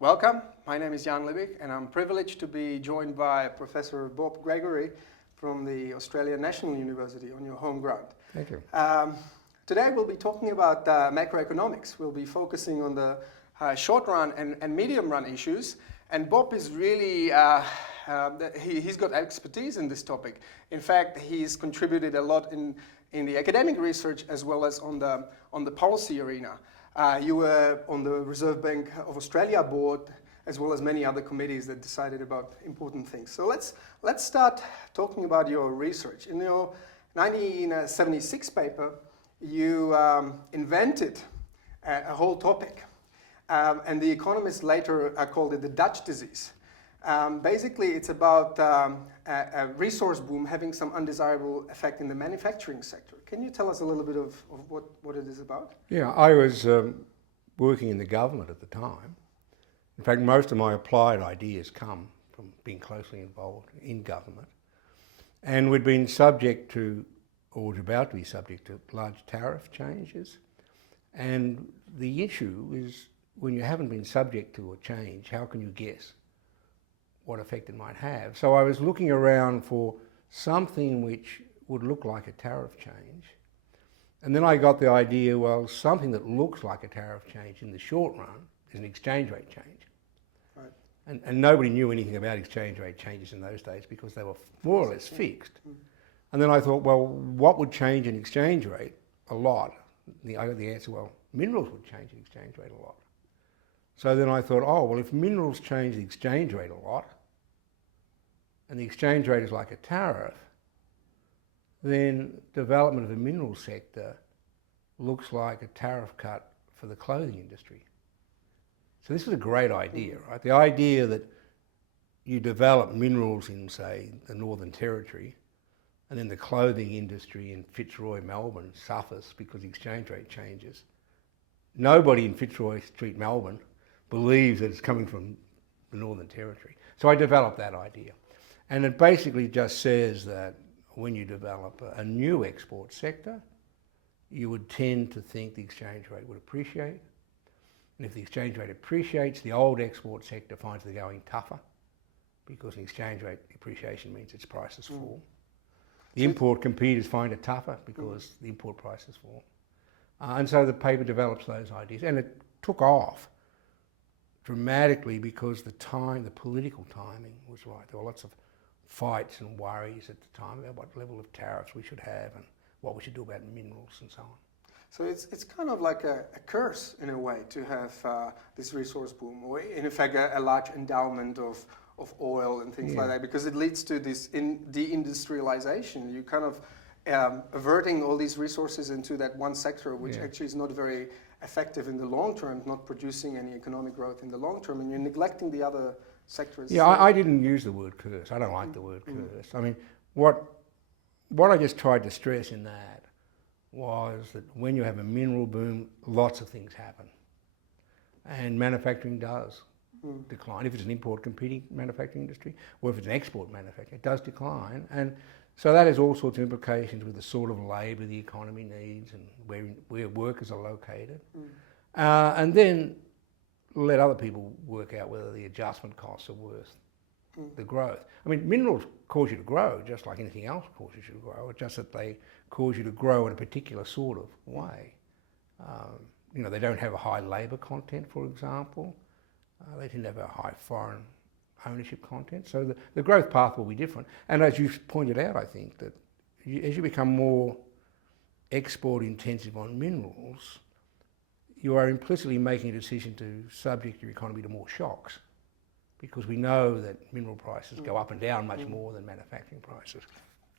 Welcome, my name is Libich and I'm privileged to be joined by Professor Bob Gregory from the Australian National University on your home ground. Thank you. Today we'll be talking about macroeconomics. We'll be focusing on the short run and medium run issues, and Bob is really, he's got expertise in this topic. In fact, he's contributed a lot in the academic research as well as on the policy arena. You were on the Reserve Bank of Australia board, as well as many other committees that decided about important things. So let's start talking about your research. In your 1976 paper, you invented a whole topic, and the economists later called it the Dutch disease. Basically, it's about a resource boom having some undesirable effect in the manufacturing sector. Can you tell us a little bit of what it is about? Yeah, I was working in the government at the time. In fact, most of my applied ideas come from being closely involved in government. And we'd been subject to, or was about to be subject to, large tariff changes. And the issue is, when you haven't been subject to a change, how can you guess what effect it might have? So I was looking around for something which would look like a tariff change. And then I got the idea, well, something that looks like a tariff change in the short run is an exchange rate change. Right. And nobody knew anything about exchange rate changes in those days because they were more or less fixed. And then I thought, well, what would change an exchange rate a lot? I got the answer, well, minerals would change the exchange rate a lot. So then I thought, oh, well, if minerals change the exchange rate a lot, and the exchange rate is like a tariff, then development of the mineral sector looks like a tariff cut for the clothing industry. So this was a great idea, right? The idea that you develop minerals in, say, the Northern Territory, and then the clothing industry in Fitzroy, Melbourne suffers because the exchange rate changes. Nobody in Fitzroy Street, Melbourne believes that it's coming from the Northern Territory. So I developed that idea. And it basically just says that when you develop a new export sector, you would tend to think the exchange rate would appreciate. And if the exchange rate appreciates, the old export sector finds they're going tougher because the exchange rate appreciation means its prices fall. The import competitors find it tougher because the import prices fall. And so the paper develops those ideas. And it took off dramatically because the political timing was right. There were lots of fights and worries at the time about what level of tariffs we should have and what we should do about minerals and so on. So it's kind of like a curse in a way to have this resource boom, or in effect a large endowment of oil and things like that, because it leads to this deindustrialization. You kind of averting all these resources into that one sector, which actually is not very effective in the long term, not producing any economic growth in the long term, and you're neglecting the other sectors. Yeah, I didn't use the word curse. I don't like the word curse. I mean, what I just tried to stress in that was that when you have a mineral boom, lots of things happen. And manufacturing does decline. If it's an import competing manufacturing industry, or if it's an export manufacturing, it does decline. And so that has all sorts of implications with the sort of labour the economy needs and where workers are located. And then let other people work out whether the adjustment costs are worth the growth. I mean, minerals cause you to grow just like anything else causes you to grow. It's just that they cause you to grow in a particular sort of way. You know, they don't have a high labour content, for example. They tend to have a high foreign ownership content. So the growth path will be different. And as you pointed out, I think that as you become more export intensive on minerals, you are implicitly making a decision to subject your economy to more shocks, because we know that mineral prices go up and down much more than manufacturing prices.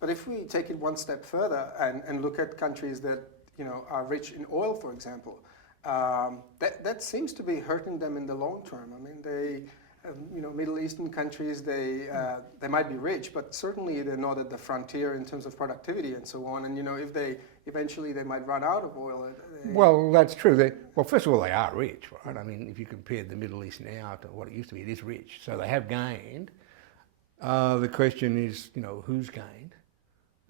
But if we take it one step further and look at countries that are rich in oil, for example, that seems to be hurting them in the long term. I mean, they, Middle Eastern countries, they might be rich, but certainly they're not at the frontier in terms of productivity and so on. And if they eventually might run out of oil. Well, that's true. Well, first of all, they are rich, right? I mean, if you compare the Middle East now to what it used to be, it is rich. So they have gained. The question is, who's gained,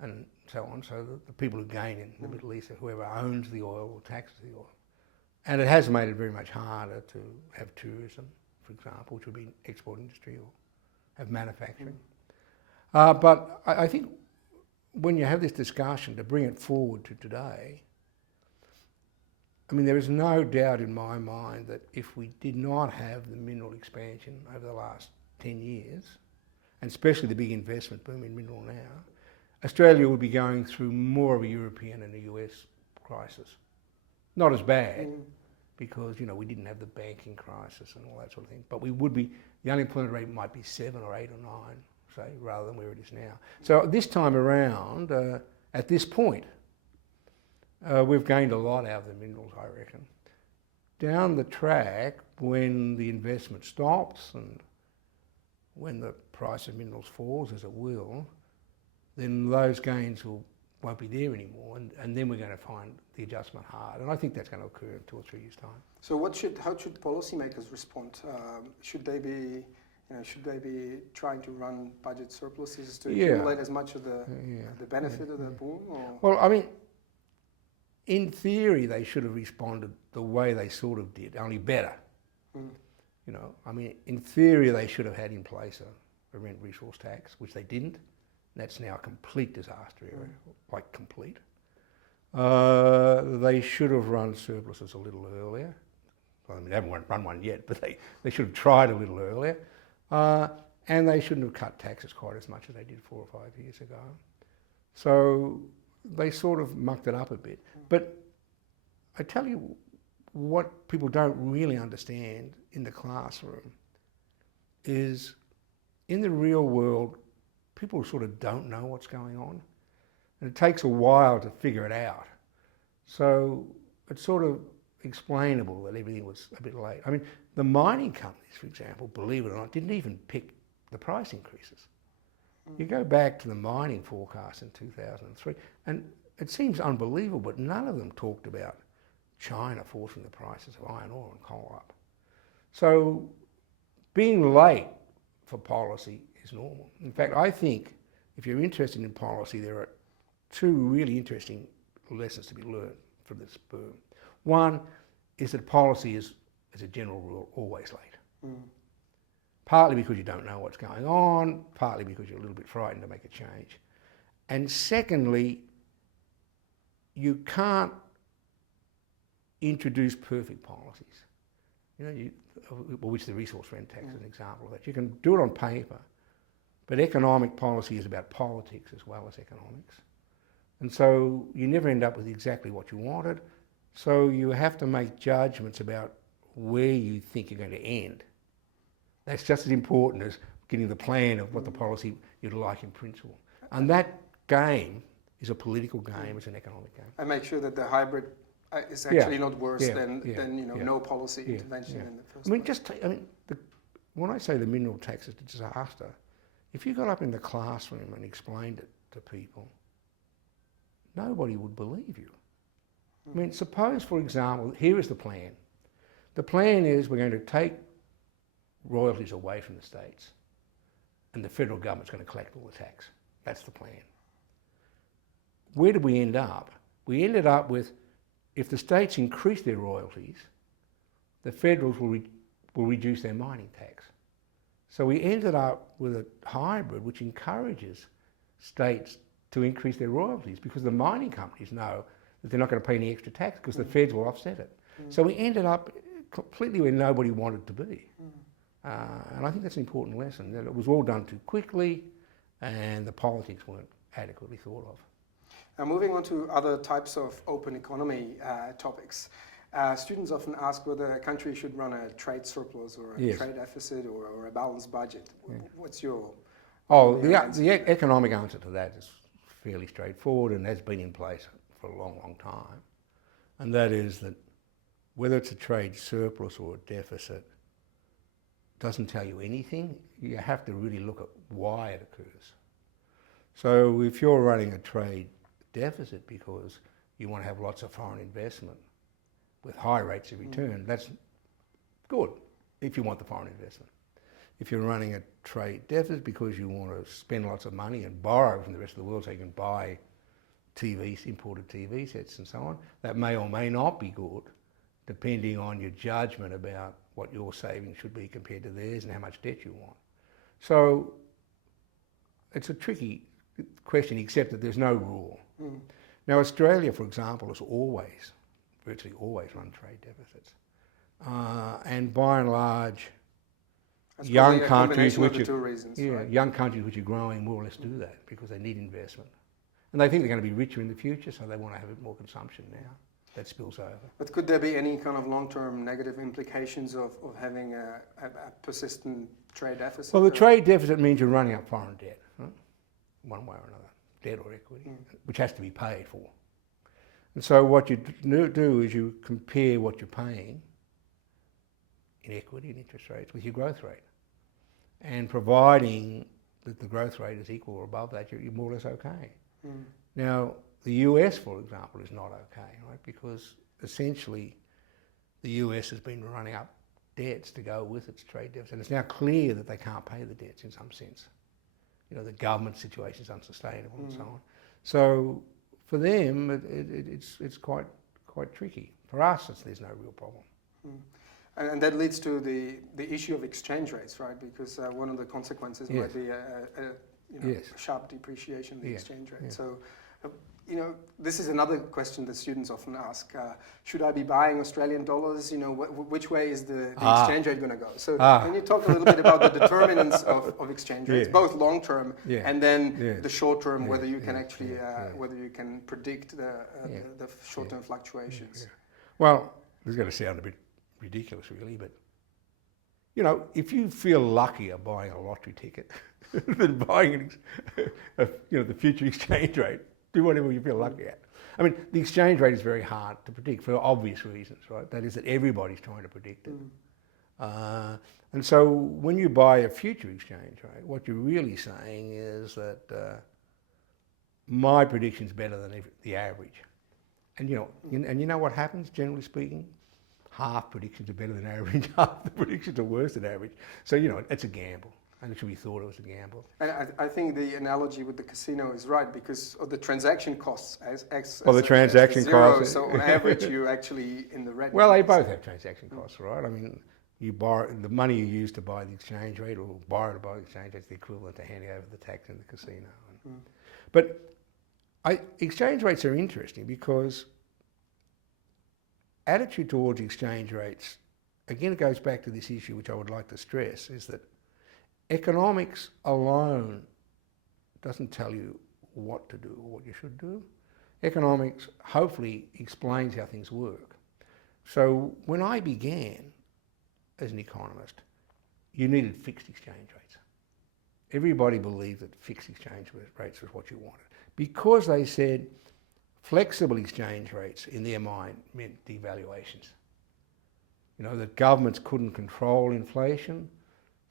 and so on. So the people who gain in the Middle East are whoever owns the oil or taxes the oil. And it has made it very much harder to have tourism for example, which would be export industry or have manufacturing. But I think when you have this discussion, to bring it forward to today, I mean, there is no doubt in my mind that if we did not have the mineral expansion over the last 10 years, and especially the big investment boom in mineral now, Australia would be going through more of a European and a US crisis. Not as bad, because, you know, we didn't have the banking crisis and all that sort of thing, but we would be, the unemployment rate might be 7 or 8 or 9, say, rather than where it is now. So this time around, at this point, we've gained a lot out of the minerals, I reckon. Down the track, when the investment stops and when the price of minerals falls, as it will, then those gains won't be there anymore, and then we're going to find the adjustment hard. And I think that's going to occur in 2 or 3 years' time. So how should policymakers respond? Should they be trying to run budget surpluses to accumulate as much of the benefit of the boom? Or? Well, I mean, in theory, they should have responded the way they sort of did, only better. You know, I mean, in theory, they should have had in place a rent resource tax, which they didn't. That's now a complete disaster area, like complete. They should have run surpluses a little earlier. I mean, they haven't run one yet, but they should have tried a little earlier. And they shouldn't have cut taxes quite as much as they did 4 or 5 years ago. So they sort of mucked it up a bit. But I tell you what people don't really understand in the classroom is in the real world, people sort of don't know what's going on. And it takes a while to figure it out. So it's sort of explainable that everything was a bit late. I mean, the mining companies, for example, believe it or not, didn't even pick the price increases. You go back to the mining forecast in 2003, and it seems unbelievable, but none of them talked about China forcing the prices of iron ore and coal up. So being late for policy is normal. In fact, I think if you're interested in policy, there are 2 really interesting lessons to be learned from this boom. One is that policy is, as a general rule, always late. Partly because you don't know what's going on, partly because you're a little bit frightened to make a change. And secondly, you can't introduce perfect policies. You know, which the resource rent tax is an example of that. You can do it on paper, but economic policy is about politics as well as economics. And so you never end up with exactly what you wanted. So you have to make judgments about where you think you're going to end. That's just as important as getting the plan of what the policy you'd like in principle. And that game is a political game, it's an economic game. And make sure that the hybrid is actually not worse than no policy intervention in the first place. When I say the mineral tax is a disaster, if you got up in the classroom and explained it to people, nobody would believe you. I mean, suppose, for example, here is the plan. The plan is we're going to take royalties away from the states and the federal government's going to collect all the tax. That's the plan. Where did we end up? We ended up with, if the states increase their royalties, the federals will reduce their mining tax. So we ended up with a hybrid which encourages states to increase their royalties because the mining companies know that they're not going to pay any extra tax because the feds will offset it. So we ended up completely where nobody wanted to be. And I think that's an important lesson, that it was all done too quickly and the politics weren't adequately thought of. Now moving on to other types of open economy topics. Students often ask whether a country should run a trade surplus or a trade deficit or a balanced budget. What's your the economic answer to that is fairly straightforward and has been in place for a long, long time. And that is that whether it's a trade surplus or a deficit doesn't tell you anything. You have to really look at why it occurs. So if you're running a trade deficit because you want to have lots of foreign investment with high rates of return, that's good if you want the foreign investment. If you're running a trade deficit because you want to spend lots of money and borrow from the rest of the world so you can buy TVs, imported TV sets and so on, that may or may not be good depending on your judgment about what your savings should be compared to theirs and how much debt you want. So it's a tricky question, except that there's no rule. Now, Australia, for example, has always, virtually always run trade deficits. And by and large, That's young probably a countries combination of which the two reasons, right? young countries which are growing more or less do that because they need investment. And they think they're going to be richer in the future, so they want to have more consumption now. That spills over. But could there be any kind of long-term negative implications of having a persistent trade deficit? Well, the trade deficit means you're running up foreign debt, right? One way or another, debt or equity, which has to be paid for. And so what you do is you compare what you're paying in equity and interest rates with your growth rate. And providing that the growth rate is equal or above that, you're more or less okay. Now, the US, for example, is not okay, right? Because essentially the US has been running up debts to go with its trade deficit. And it's now clear that they can't pay the debts in some sense. You know, the government situation is unsustainable and so on. So for them, it's quite tricky. For us, there's no real problem. And that leads to the issue of exchange rates, right? Because one of the consequences might be a sharp depreciation of the exchange rate. So, this is another question that students often ask. Should I be buying Australian dollars? Which way is the exchange rate going to go? So can you talk a little bit about the determinants of exchange rates, both long term and then the short term, whether you can actually, whether you can predict the short term fluctuations? Well, this is going to sound a bit ridiculous, really, but if you feel luckier buying a lottery ticket than buying the future exchange rate, do whatever you feel lucky at. I mean, the exchange rate is very hard to predict for obvious reasons, right? That is that everybody's trying to predict it. And so when you buy a future exchange rate, what you're really saying is that my prediction's better than the average. And you know what happens, generally speaking? Half predictions are better than average, half the predictions are worse than average. So, it's a gamble. And it should be thought of as a gamble. And I think the analogy with the casino is right because of the transaction costs the transaction costs. So on average, you're actually in the red. Well, they both have transaction costs, right? I mean, you borrow the money you use to buy the exchange rate or borrow to buy the exchange rate is the equivalent to handing over the tax in the casino. But exchange rates are interesting because attitude towards exchange rates, again, it goes back to this issue which I would like to stress, is that economics alone doesn't tell you what to do or what you should do. Economics hopefully explains how things work. So when I began as an economist, you needed fixed exchange rates. Everybody believed that fixed exchange rates was what you wanted because they said flexible exchange rates in their mind meant devaluations. That governments couldn't control inflation.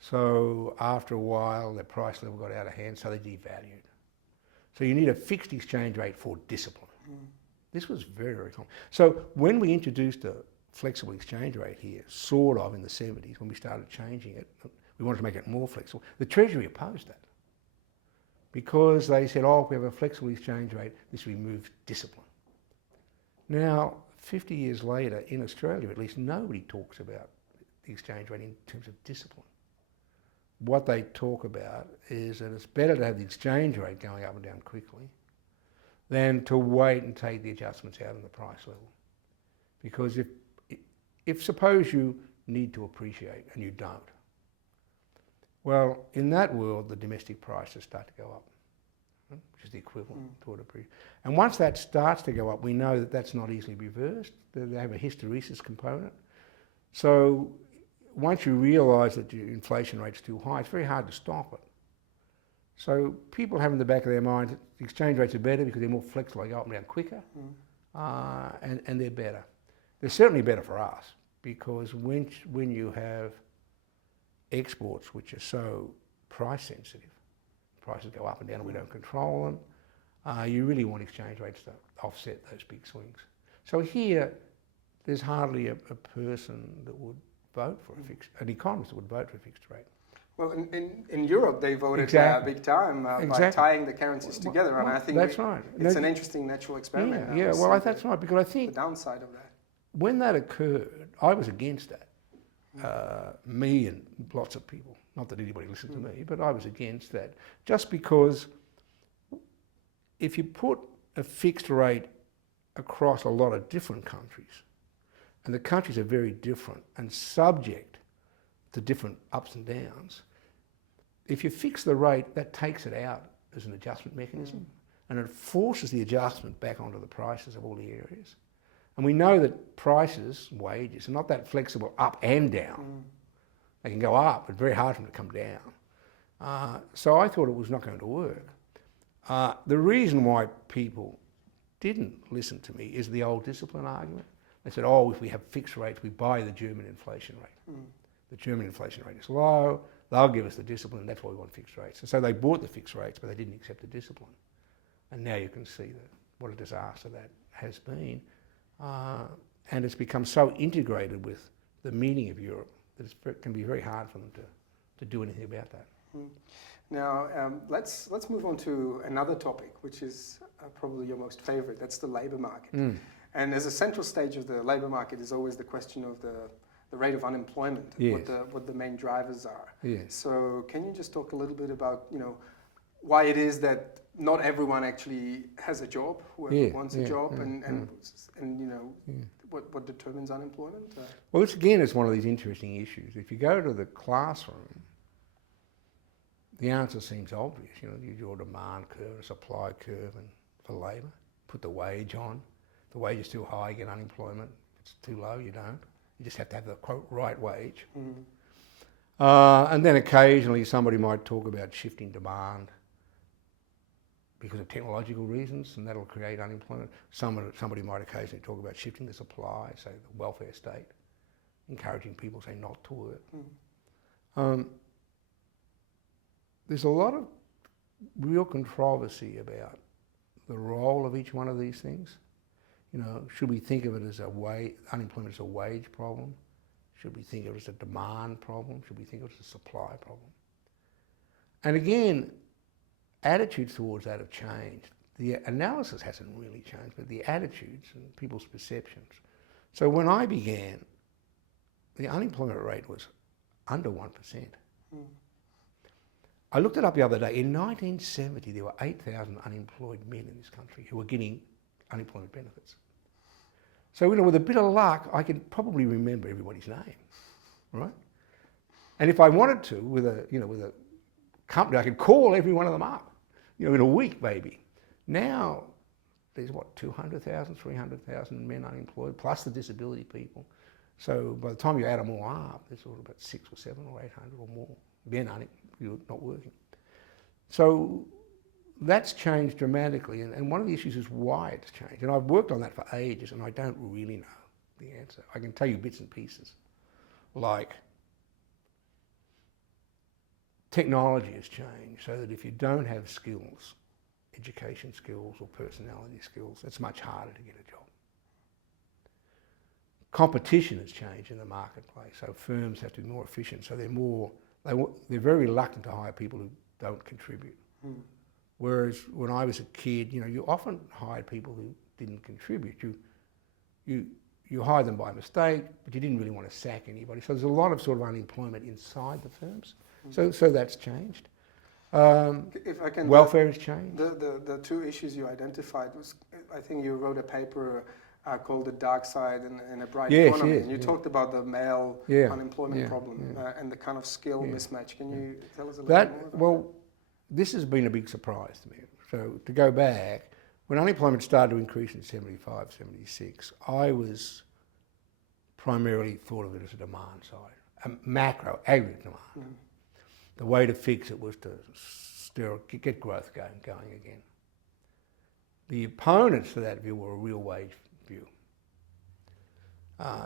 So after a while, their price level got out of hand, so they devalued. So you need a fixed exchange rate for discipline. This was very, very common. So when we introduced a flexible exchange rate here, sort of in the 70s, when we started changing it, we wanted to make it more flexible. The Treasury opposed that because they said, if we have a flexible exchange rate, this removes discipline. Now, 50 years later, in Australia at least, nobody talks about the exchange rate in terms of discipline. What they talk about is that it's better to have the exchange rate going up and down quickly than to wait and take the adjustments out in the price level. Because if suppose you need to appreciate and you don't, well, in that world, the domestic prices start to go up, which is the equivalent to an appreciation. And once that starts to go up, we know that that's not easily reversed. They have a hysteresis component. So once you realise that your inflation rate's too high, it's very hard to stop it. So people have in the back of their mind that the exchange rates are better because they're more flexible, they go up and down quicker, and they're better. They're certainly better for us because when you have exports which are so price sensitive, prices go up and down and we don't control them, you really want exchange rates to offset those big swings. So here, there's hardly a person that would vote for an economist that would vote for a fixed rate. Well, in Europe, they voted big time by tying the currencies together, and I think that's right. It's an interesting natural experiment. That's right, because I think the downside of that. When that occurred, I was against that me and lots of people, not that anybody listened to me, but I was against that. Just because if you put a fixed rate across a lot of different countries, and the countries are very different and subject to different ups and downs, if you fix the rate, that takes it out as an adjustment mechanism, and it forces the adjustment back onto the prices of all the areas. And we know that prices, wages, are not that flexible up and down. They can go up, but very hard for them to come down. So I thought it was not going to work. The reason why people didn't listen to me is the old discipline argument. They said, oh, if we have fixed rates, we buy the German inflation rate. The German inflation rate is low, they'll give us the discipline, that's why we want fixed rates. And so they bought the fixed rates, but they didn't accept the discipline. And now you can see what a disaster that has been. And it's become so integrated with the meaning of Europe that it can be very hard for them to do anything about that. Now, let's move on to another topic, which is probably your most favorite. That's the labour market. And as a central stage of the labour market is always the question of the rate of unemployment, yes. what the main drivers are. Yes. So can you just talk a little bit about, why it is that not everyone actually has a job, whoever wants a job, and what determines unemployment? Well, this again is one of these interesting issues. If you go to the classroom, the answer seems obvious. You draw a demand curve, a supply curve, and for labour, put the wage on. If the wage is too high, you get unemployment. If it's too low, you don't. You just have to have the quote right wage. And then occasionally somebody might talk about shifting demand because of technological reasons, and that'll create unemployment. Somebody might occasionally talk about shifting the supply, say the welfare state, encouraging people, say, not to work. There's a lot of real controversy about the role of each one of these things. Should we think of it as unemployment as a wage problem? Should we think of it as a demand problem? Should we think of it as a supply problem? And again, attitudes towards that have changed. The analysis hasn't really changed, but the attitudes and people's perceptions. So when I began, the unemployment rate was under 1%. I looked it up the other day. In 1970, there were 8,000 unemployed men in this country who were getting unemployment benefits. So, with a bit of luck, I can probably remember everybody's name, right? And if I wanted to, with a company, I could call every one of them up, in a week maybe. Now, there's 200,000, 300,000 men unemployed, plus the disability people. So by the time you add them all up, there's sort of about 600 or 700 or 800 or more men not working. So that's changed dramatically, and one of the issues is why it's changed. And I've worked on that for ages, and I don't really know the answer. I can tell you bits and pieces, like technology has changed so that if you don't have skills, education skills or personality skills, it's much harder to get a job. Competition has changed in the marketplace, so firms have to be more efficient, so they're very reluctant to hire people who don't contribute. Whereas when I was a kid, you often hired people who didn't contribute. You hired them by mistake, but you didn't really want to sack anybody. So there's a lot of sort of unemployment inside the firms. So that's changed. If I can, welfare has changed. The two issues you identified was, I think you wrote a paper called The Dark Side and a Bright Economy. Yes, and you talked about the male unemployment problem and the kind of skill mismatch. Can you tell us a little bit more about that? This has been a big surprise to me. So to go back, when unemployment started to increase in 75, 76, I was primarily thought of it as a demand side, a macro, aggregate demand. The way to fix it was to get growth going again. The opponents to that view were a real wage view.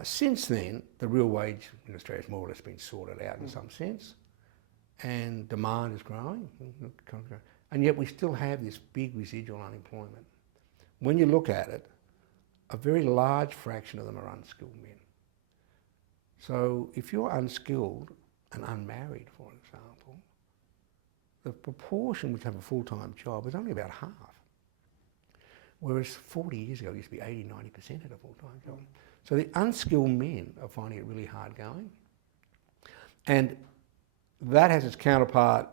Since then, the real wage in Australia has more or less been sorted out in some sense, and demand is growing, and yet we still have this big residual unemployment. When you look at it, a very large fraction of them are unskilled men. So if you're unskilled and unmarried, for example, the proportion which have a full-time job is only about half. Whereas 40 years ago, it used to be 80, 90% had a full-time job. So the unskilled men are finding it really hard going. And that has its counterpart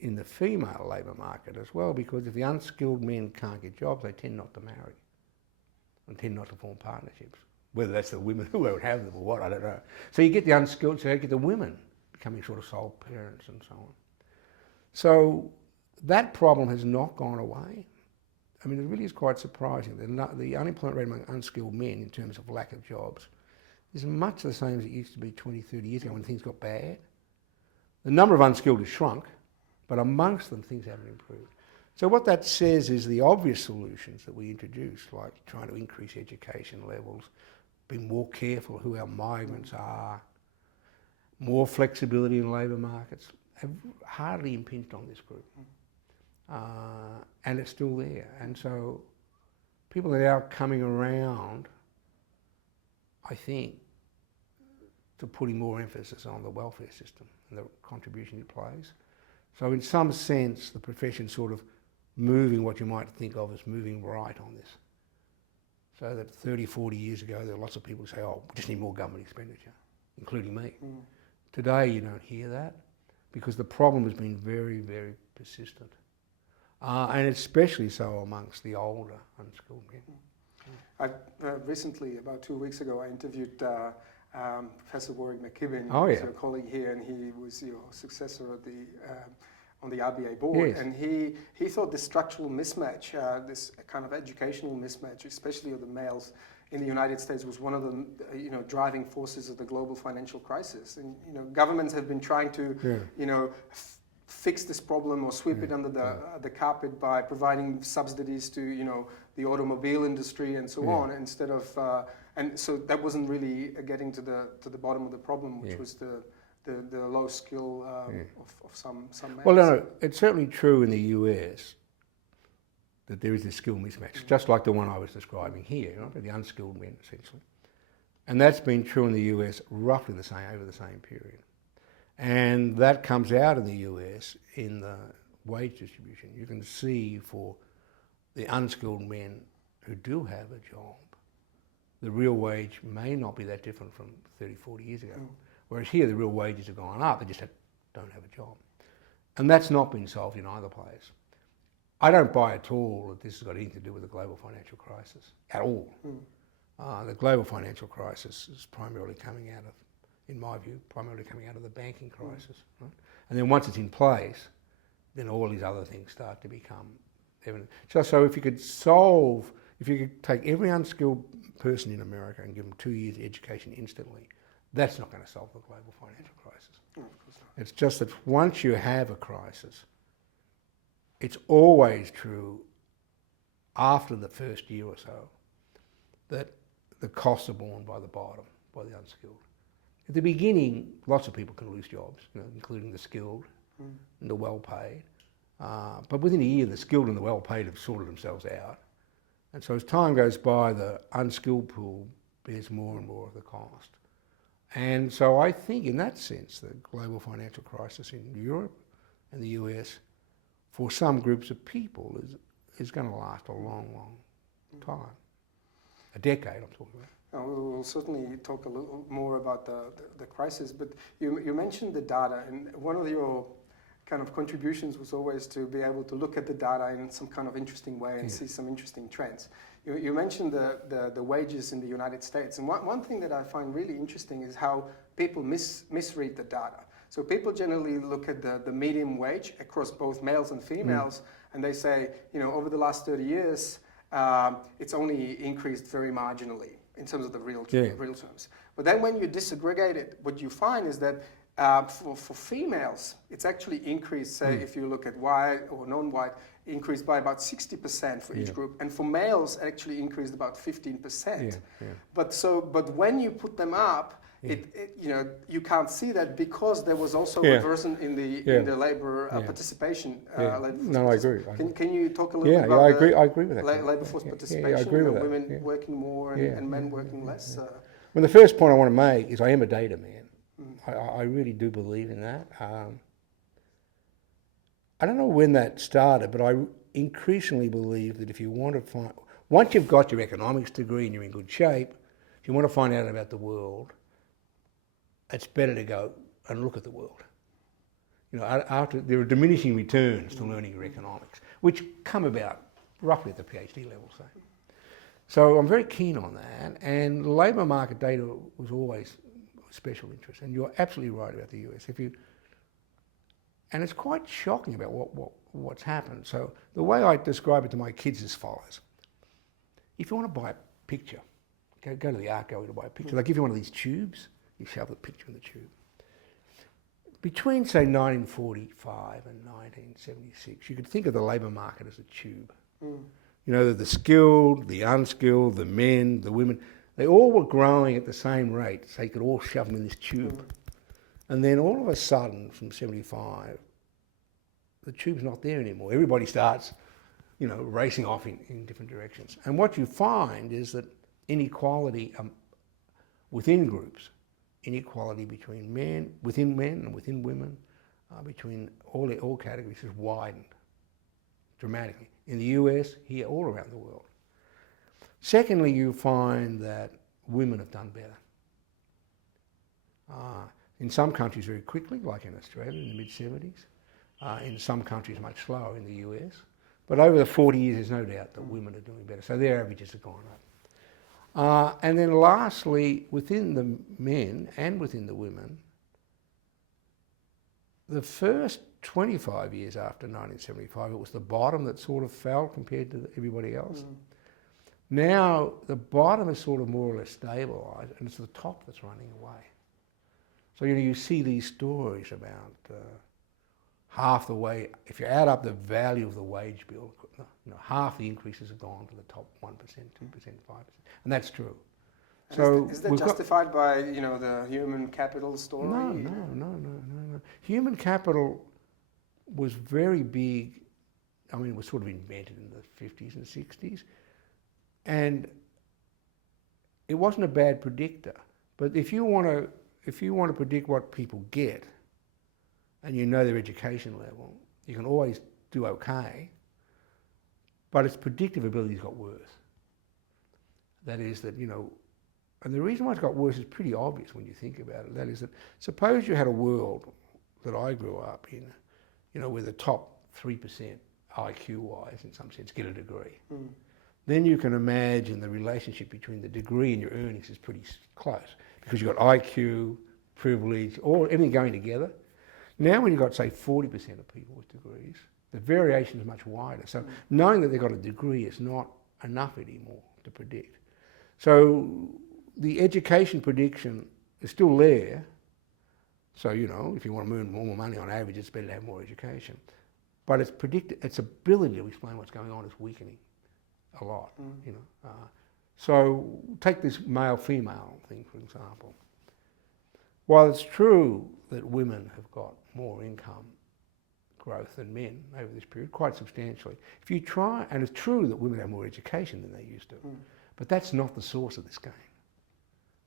in the female labour market as well, because if the unskilled men can't get jobs, they tend not to marry and tend not to form partnerships. Whether that's the women who won't have them or what, I don't know. So you get the unskilled, so you get the women becoming sort of sole parents and so on. So that problem has not gone away. I mean, it really is quite surprising. The unemployment rate among unskilled men in terms of lack of jobs is much the same as it used to be 20, 30 years ago when things got bad. The number of unskilled has shrunk, but amongst them things haven't improved. So what that says is the obvious solutions that we introduced, like trying to increase education levels, being more careful who our migrants are, more flexibility in labour markets, have hardly impinged on this group. And it's still there. And so people are now coming around, I think, to putting more emphasis on the welfare system and the contribution it plays. So in some sense, the profession's sort of moving what you might think of as moving right on this. So that 30, 40 years ago, there were lots of people who say, oh, we just need more government expenditure, including me. Today, you don't hear that because the problem has been very, very persistent. And especially so amongst the older unskilled men. I recently, about 2 weeks ago, I interviewed Professor Warwick McKibben, who's your colleague here, and he was your successor at on the RBA board. Yes. And he thought this structural mismatch, this kind of educational mismatch, especially of the males in the United States, was one of the driving forces of the global financial crisis. And governments have been trying to fix this problem or sweep it under the carpet by providing subsidies to the automobile industry and so on, instead of and so that wasn't really getting to the bottom of the problem, which was the low skill of some males. Well, no, it's certainly true in the US that there is this skill mismatch, just like the one I was describing here, the unskilled men essentially. And that's been true in the US roughly the same over the same period. And that comes out in the US in the wage distribution. You can see for the unskilled men who do have a job, the real wage may not be that different from 30, 40 years ago. Whereas here the real wages have gone up, they just don't have a job. And that's not been solved in either place. I don't buy at all that this has got anything to do with the global financial crisis, at all. The global financial crisis is primarily coming out of, in my view, primarily coming out of the banking crisis. Right? And then once it's in place, then all these other things start to become evident. So if you could take every unskilled person in America and give them 2 years education instantly, that's not going to solve the global financial crisis. No, of course not. It's just that once you have a crisis, it's always true after the first year or so that the costs are borne by the bottom, by the unskilled. At the beginning, lots of people can lose jobs, including the skilled and the well-paid. But within a year, the skilled and the well-paid have sorted themselves out. And so as time goes by, the unskilled pool bears more and more of the cost. And so I think in that sense, the global financial crisis in Europe and the US, for some groups of people, is going to last a long, long time. A decade, I'm talking about. We'll certainly talk a little more about the crisis, but you mentioned the data, and one of your kind of contributions was always to be able to look at the data in some kind of interesting way and see some interesting trends. You mentioned the wages in the United States, and one thing that I find really interesting is how people misread the data. So people generally look at the median wage across both males and females, and they say, over the last 30 years, it's only increased very marginally in terms of the real terms. But then when you disaggregate it, what you find is that for females, it's actually increased, say, if you look at white or non-white, increased by about 60% for each group. And for males, it actually increased about 15%. But when you put them up, you can't see that because there was also reversion in the labor participation. No, I agree. Can you talk a little bit about I agree with that. Labor force participation? I agree with that. Women working more and men working less. Well, the first point I want to make is I am a data man. I really do believe in that. I don't know when that started, but I increasingly believe that if you want to find, once you've got your economics degree and you're in good shape, if you want to find out about the world, it's better to go and look at the world. You know, after there are diminishing returns to learning your economics, which come about roughly at the PhD level, say. So I'm very keen on that, and labour market data was always of special interest. And you're absolutely right about the US. And it's quite shocking about what's happened. So the way I describe it to my kids is as follows. If you want to buy a picture, go to the art gallery to buy a picture. They give you one of these tubes. You shove the picture in the tube. Between, say, 1945 and 1976, you could think of the labour market as a tube. You know, the skilled, the unskilled, the men, the women, they all were growing at the same rate, so you could all shove them in this tube. And then all of a sudden, from 75, the tube's not there anymore. Everybody starts, you know, racing off in different directions. And what you find is that inequality within groups, inequality between within men and within women, between all categories has widened dramatically. In the US, here, all around the world. Secondly, you find that women have done better. In some countries very quickly, like in Australia in the mid-70s. In some countries much slower in the US. But over the 40 years, there's no doubt that women are doing better. So their averages have gone up. And then lastly, within the men and within the women, the first 25 years after 1975, it was the bottom that sort of fell compared to everybody else. Now, the bottom is sort of more or less stabilised, and it's the top that's running away. So, you know, you see these stories about half the way, if you add up the value of the wage bill, you know, half the increases have gone to the top 1%, 2%, 5%. And that's true. So is that justified by, you know, the human capital story? No. Human capital was very big. I mean, it was sort of invented in the 50s and 60s. And it wasn't a bad predictor. But if you want to predict what people get, and you know their education level, you can always do okay, but its predictive ability's got worse. That is that, you know, and the reason why it's got worse is pretty obvious when you think about it. That is that, suppose you had a world that I grew up in, you know, where the top 3% IQ-wise, in some sense, get a degree. Then you can imagine the relationship between the degree and your earnings is pretty close, because you've got IQ, privilege, everything going together. Now when you've got, say, 40% of people with degrees, the variation is much wider. So knowing that they've got a degree is not enough anymore to predict. So the education prediction is still there. So, you know, if you want to earn more money on average, it's better to have more education. But its ability to explain what's going on is weakening a lot, you know. So take this male-female thing, for example. While it's true that women have got more income growth than men over this period, quite substantially. If you try, and it's true that women have more education than they used to, but that's not the source of this gain.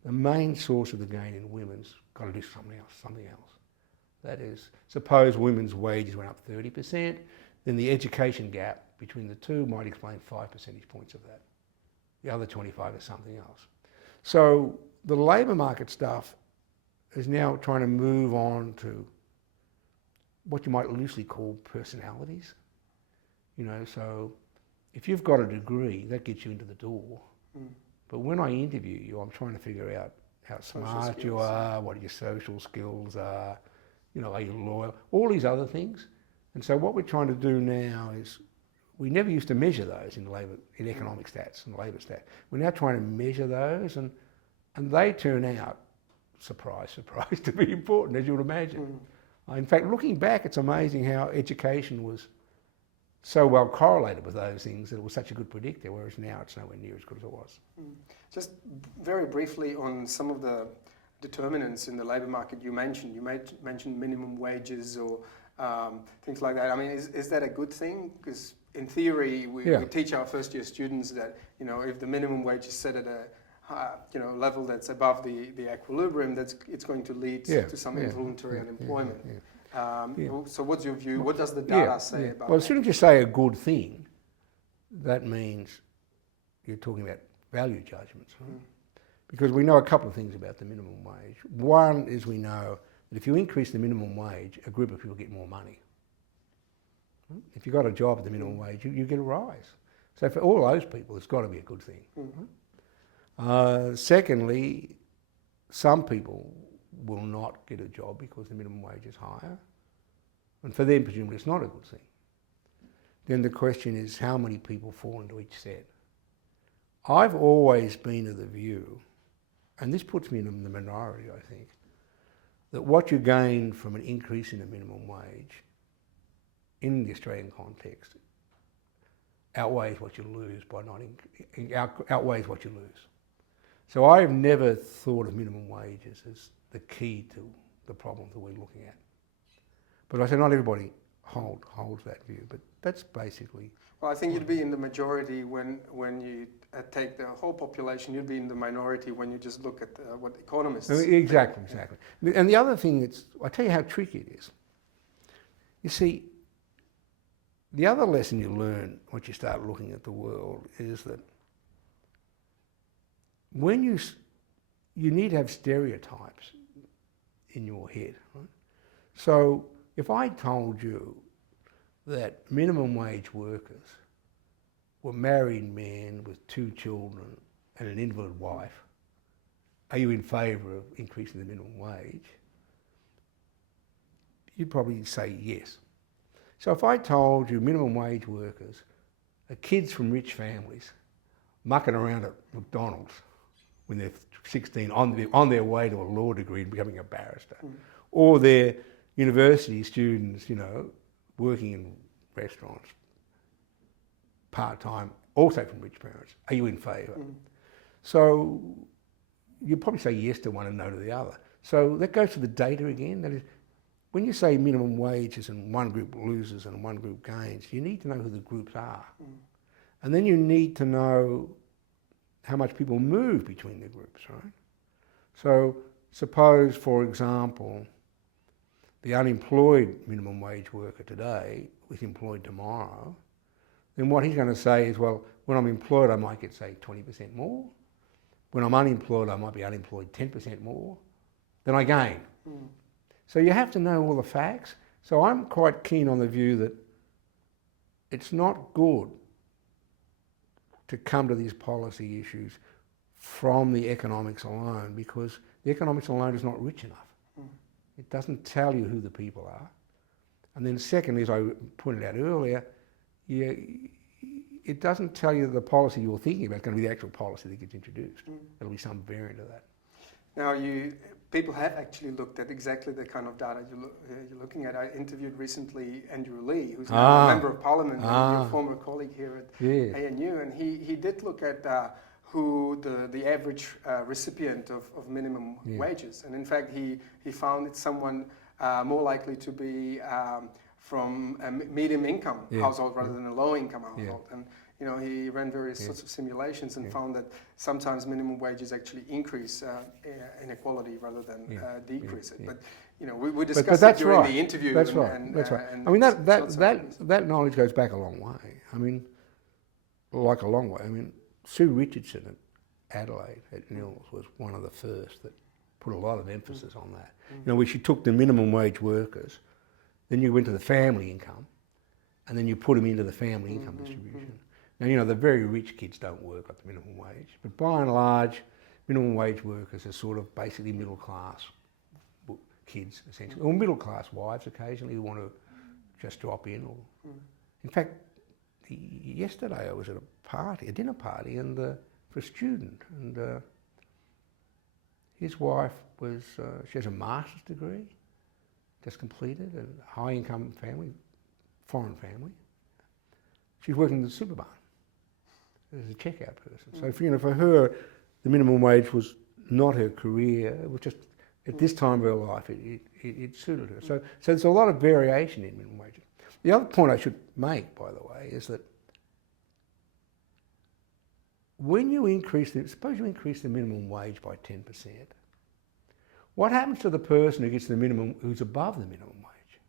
The main source of the gain in women's got to do something else. That is, suppose women's wages went up 30%, then the education gap between the two might explain 5 percentage points of that. The other 25 is something else. So the labour market stuff is now trying to move on to what you might loosely call personalities. You know, so if you've got a degree, that gets you into the door. But when I interview you, I'm trying to figure out how smart you are, what your social skills are, you know, are you loyal, all these other things. And so what we're trying to do now is, we never used to measure those in economic stats and labour stats. We're now trying to measure those, and they turn out, surprise, surprise, to be important, as you would imagine. In fact, looking back, it's amazing how education was so well correlated with those things that it was such a good predictor, whereas now it's nowhere near as good as it was. Just very briefly on some of the determinants in the labour market you mentioned. You mentioned minimum wages or things like that. I mean, is that a good thing? Because in theory, we teach our first-year students that, you know, if the minimum wage is set at a level that's above the equilibrium, it's going to lead to some involuntary unemployment. So what's your view? What does the data say about that? Well, as soon as you say a good thing, that means you're talking about value judgments, right? Because we know a couple of things about the minimum wage. One is we know that if you increase the minimum wage, a group of people get more money. If you've got a job at the minimum wage, you get a rise. So for all those people, it's got to be a good thing. Secondly, some people will not get a job because the minimum wage is higher. And for them, presumably, it's not a good thing. Then the question is, how many people fall into each set? I've always been of the view, and this puts me in the minority, I think, that what you gain from an increase in the minimum wage in the Australian context outweighs what you lose by not outweighs what you lose. So I've never thought of minimum wages as the key to the problems that we're looking at. But I say not everybody holds that view, but that's basically... Well, I think you'd be in the majority when you take the whole population. You'd be in the minority when you just look at what economists... Exactly. And the other thing I tell you how tricky it is. You see, the other lesson you learn once you start looking at the world is that when you need to have stereotypes in your head, right? So if I told you that minimum wage workers were married men with 2 children and an invalid wife, are you in favour of increasing the minimum wage? You'd probably say yes. So if I told you minimum wage workers are kids from rich families mucking around at McDonald's when they're 16 on their way to a law degree and becoming a barrister, or they're university students, working in restaurants, part-time, also from rich parents, are you in favour? So you'd probably say yes to one and no to the other. So that goes to the data again. That is, when you say minimum wages and one group loses and one group gains, you need to know who the groups are. And then you need to know how much people move between the groups, right? So suppose, for example, the unemployed minimum wage worker today is employed tomorrow, then what he's going to say is, well, when I'm employed, I might get, say, 20% more. When I'm unemployed, I might be unemployed 10% more. Then I gain. So you have to know all the facts. So I'm quite keen on the view that it's not good to come to these policy issues from the economics alone, because the economics alone is not rich enough. It doesn't tell you who the people are. And then secondly, as I pointed out earlier, it doesn't tell you that the policy you're thinking about is going to be the actual policy that gets introduced. It'll be some variant of that. Now, people have actually looked at exactly the kind of data you're looking at. I interviewed recently Andrew Lee, who's now a Member of Parliament and your former colleague here at ANU, and he did look at who the average recipient of minimum wages. And in fact, he found it's someone more likely to be from a medium income household rather than a low income household. And he ran various sorts of simulations and found that sometimes minimum wages actually increase inequality rather than decrease it. But we discussed it during the interview. That's right. I mean, that knowledge goes back a long way. I mean, like a long way. I mean, Sue Richardson at Adelaide at Nils was one of the first that put a lot of emphasis on that. Where she took the minimum wage workers, then you went to the family income, and then you put them into the family income distribution. Now, the very rich kids don't work at the minimum wage, but by and large, minimum wage workers are sort of basically middle class kids, essentially, or middle class wives occasionally who want to just drop in. Or, in fact, yesterday I was at a dinner party, and for a student, and his wife she has a master's degree, just completed, a high income family, foreign family. She's working in the super barn as a checkout person. So for her, the minimum wage was not her career. It was just at this time of her life, it suited her. So there's a lot of variation in minimum wages. The other point I should make, by the way, is that when you suppose you increase the minimum wage by 10%, what happens to the person who gets who's above the minimum wage?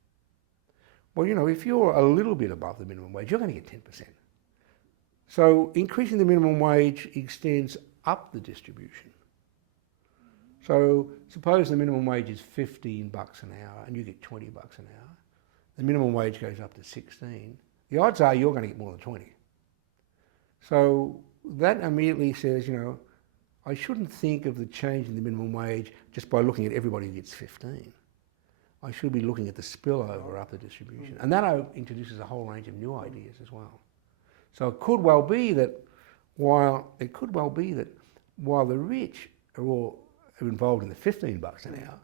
Well, if you're a little bit above the minimum wage, you're going to get 10%. So increasing the minimum wage extends up the distribution. So suppose the minimum wage is $15 an hour and you get $20 an hour. The minimum wage goes up to 16. The odds are you're going to get more than 20. So that immediately says, I shouldn't think of the change in the minimum wage just by looking at everybody who gets 15. I should be looking at the spillover up the distribution. And that introduces a whole range of new ideas as well. So it could well be that while the rich are all involved in the $15 an hour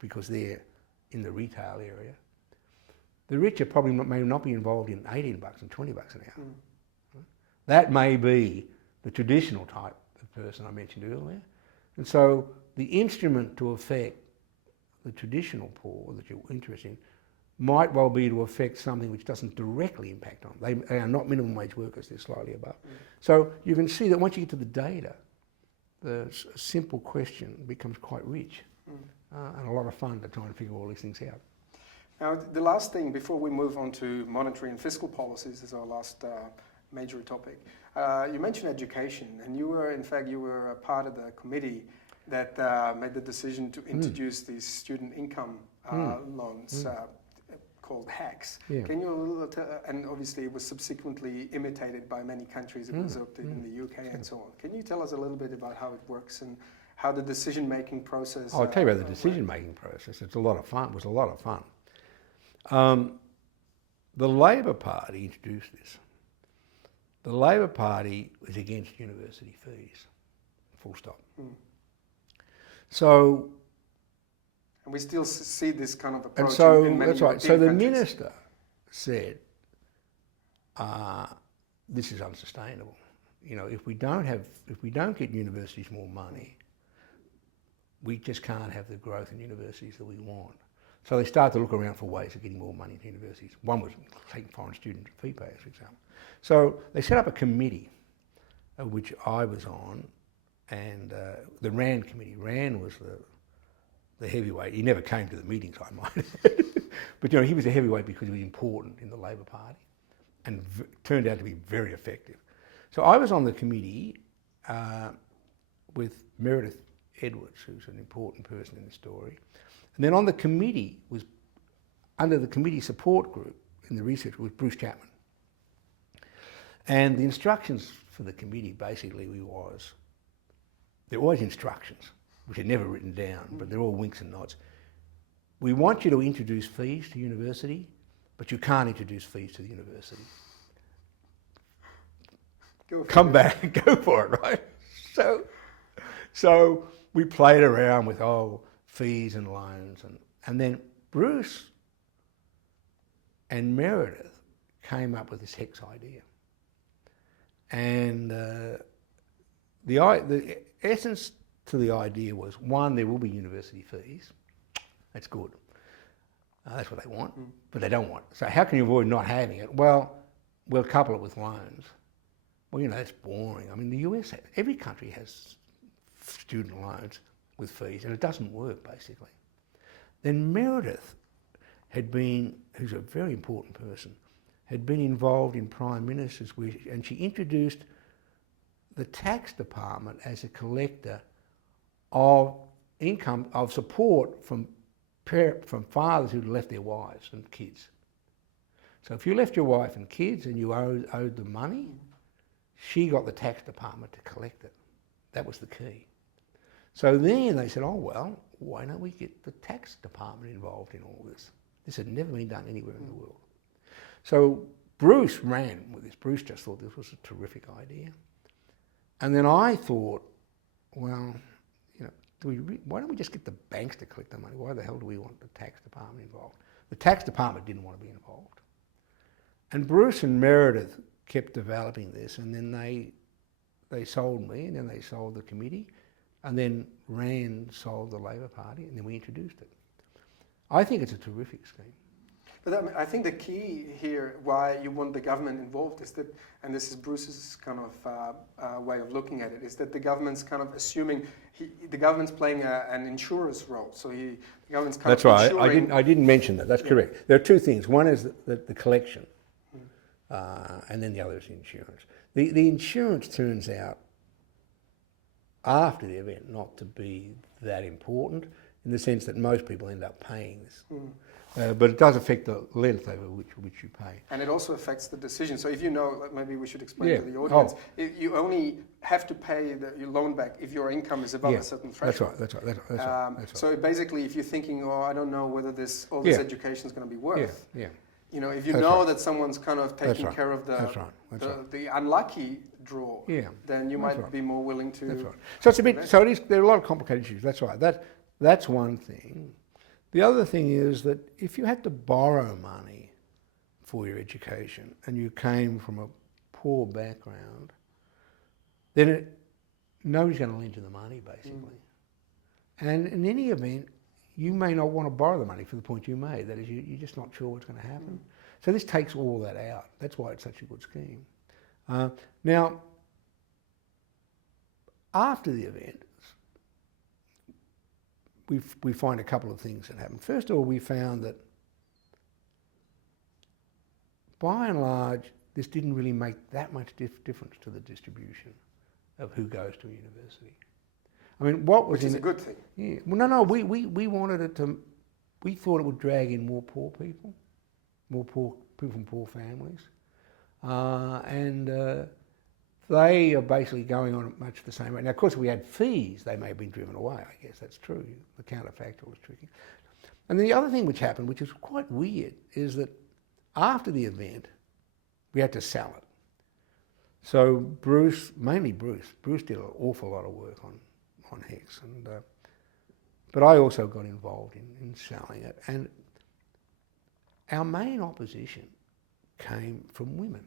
because they're in the retail area, the rich are probably may not be involved in $18 and $20 an hour. That may be the traditional type of person I mentioned earlier. And so the instrument to affect the traditional poor that you're interested in might well be to affect something which doesn't directly impact on them. They are not minimum wage workers, they're slightly above. So you can see that once you get to the data, the simple question becomes quite rich and a lot of fun to try and figure all these things out. Now, the last thing before we move on to monetary and fiscal policies is our last major topic. You mentioned education, and you were a part of the committee that made the decision to introduce these student income loans called HACs. Yeah. Can you and obviously it was subsequently imitated by many countries. It was adopted in the UK and so on. Can you tell us a little bit about how it works and how the decision-making process? I'll tell you about the decision-making process. It's a lot of fun. It was a lot of fun. The Labor Party introduced this. The Labor Party was against university fees, full stop. So, and we still see this kind of approach. And so in many that's right. So the minister said, "This is unsustainable. If we don't get universities more money, we just can't have the growth in universities that we want." So they started to look around for ways of getting more money into universities. One was taking foreign student fee payers, for example. So they set up a committee, of which I was on, and the RAND committee. RAND was the heavyweight. He never came to the meetings, I might add. But he was a heavyweight because he was important in the Labor Party and turned out to be very effective. So I was on the committee with Meredith Edwards, who's an important person in the story. And then on the committee under the committee support group in the research was Bruce Chapman. And the instructions for the committee basically they're always instructions, which are never written down, but they're all winks and nods. We want you to introduce fees to university, but you can't introduce fees to the university. Come back, go for it, right? So we played around with fees and loans, and then Bruce and Meredith came up with this HEX idea. And the essence to the idea was, one, there will be university fees. That's good. That's what they want, but they don't want it. So how can you avoid not having it? Well, we'll couple it with loans. Well, that's boring. I mean, the US, every country has student loans with fees, and it doesn't work, basically. Then Meredith who's a very important person, had been involved in Prime Minister's wish, and she introduced the tax department as a collector of income, of support from fathers who'd left their wives and kids. So if you left your wife and kids and you owed them money, she got the tax department to collect it. That was the key. So then they said, why don't we get the tax department involved in all this? This had never been done anywhere in the world. So Bruce ran with this. Bruce just thought this was a terrific idea. And then I thought, why don't we just get the banks to collect the money? Why the hell do we want the tax department involved? The tax department didn't want to be involved. And Bruce and Meredith kept developing this, and then they sold me, and then they sold the committee, and then Rand sold the Labor Party, and then we introduced it. I think it's a terrific scheme. But I think the key here, why you want the government involved, is that, and this is Bruce's kind of way of looking at it, is that the government's kind of assuming the government's playing an insurer's role. So the government's kind That's of right. insuring. I didn't mention that. That's correct. There are two things. One is the collection, and then the other is the insurance. The insurance turns out after the event not to be that important in the sense that most people end up paying this. But it does affect the length over which you pay. And it also affects the decision. So if you know, maybe we should explain Yeah. to the audience, you only have to pay your loan back if your income is above a certain threshold. That's right. So basically, if you're thinking, oh, I don't know whether all this education is going to be worth. You know, if you know that someone's kind of taking care of the unlucky draw, then you might be more willing to. That's right. So it's a bit. So it is. There are a lot of complicated issues. That's right. That's one thing. The other thing is that if you had to borrow money for your education and you came from a poor background, then nobody's going to lend you the money, basically. And in any event, you may not want to borrow the money for the point you made. That is, you're just not sure what's going to happen. So this takes all that out. That's why it's such a good scheme. Now, after the event, we find a couple of things that happen. First of all, we found that by and large, this didn't really make that much difference to the distribution of who goes to a university. I mean, which is a good thing. Yeah. Well, no. We wanted it to. We thought it would drag in more poor people from poor families, and they are basically going on at much the same rate. Now, of course, if we had fees, they may have been driven away. I guess that's true. The counterfactual is tricky. And the other thing which happened, which is quite weird, is that after the event, we had to sell it. So mainly Bruce did an awful lot of work on HEX, but I also got involved in selling it. And our main opposition came from women.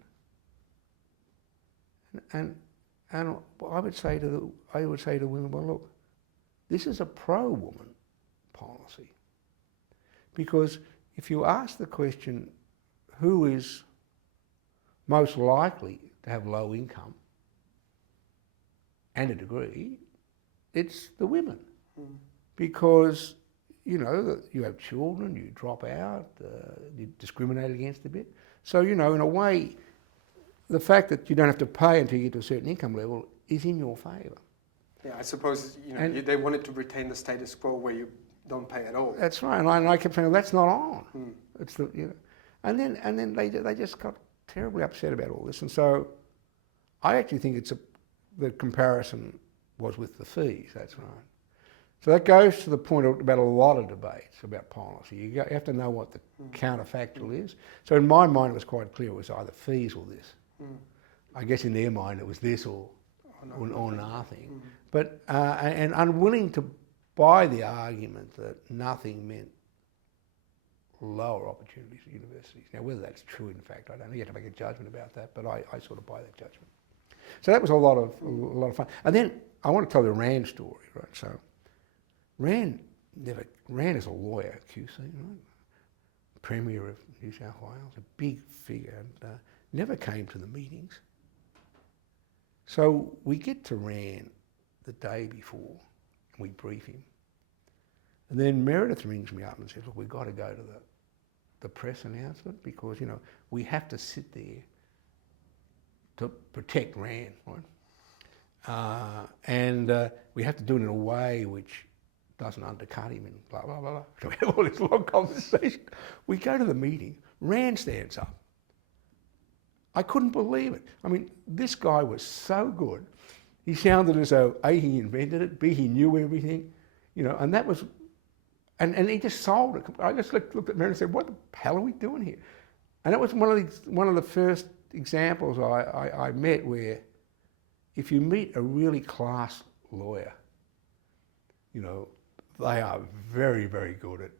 And I would say to women, well, look, this is a pro-woman policy, because if you ask the question, who is most likely to have low income and a degree, it's the women, because you have children, you drop out, you discriminate against a bit. So in a way, the fact that you don't have to pay until you get to a certain income level is in your favour. Yeah, I suppose they wanted to retain the status quo where you don't pay at all. That's right, and I kept saying, that's not on. It's and then they just got terribly upset about all this, and so I actually think the comparison was with the fees. That's right. So that goes to the point about a lot of debates about policy. You have to know what the counterfactual is. So in my mind, it was quite clear it was either fees or this. I guess in their mind it was this or nothing. But and unwilling to buy the argument that nothing meant lower opportunities at universities. Now, whether that's true, in fact, I don't know. You have to make a judgment about that, but I sort of buy that judgment. So that was a lot of fun. And then I want to tell the Rand story, right? So Rand is a lawyer at QC, right? Premier of New South Wales, a big figure, and never came to the meetings. So we get to Rand the day before, and we brief him. And then Meredith rings me up and says, look, we've got to go to the press announcement because, we have to sit there to protect Rand, right? And we have to do it in a way which doesn't undercut him and blah, blah, blah, blah. So we have all this long conversation. We go to the meeting, Rand stands up. I couldn't believe it. I mean, this guy was so good. He sounded as though A, he invented it, B, he knew everything, and that was, and he just sold it. I just looked at Mary and said, what the hell are we doing here? And that was one of the first examples I met where if you meet a really class lawyer, they are very, very good at,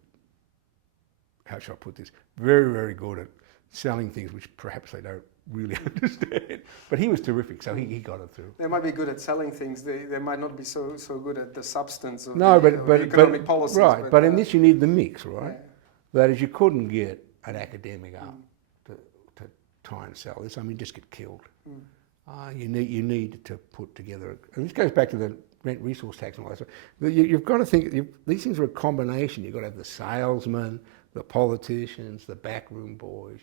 how shall I put this, very, very good at selling things which perhaps they don't really understand. But he was terrific, so he got it through. They might be good at selling things. They might not be so good at the substance of the economic policies. Right, but in this you need the mix, right? Yeah. That is, you couldn't get an academic up to try and sell this. I mean, just get killed. You need to put together, and this goes back to the rent resource tax and all that stuff. You've got to think, these things are a combination. You've got to have the salesmen, the politicians, the backroom boys,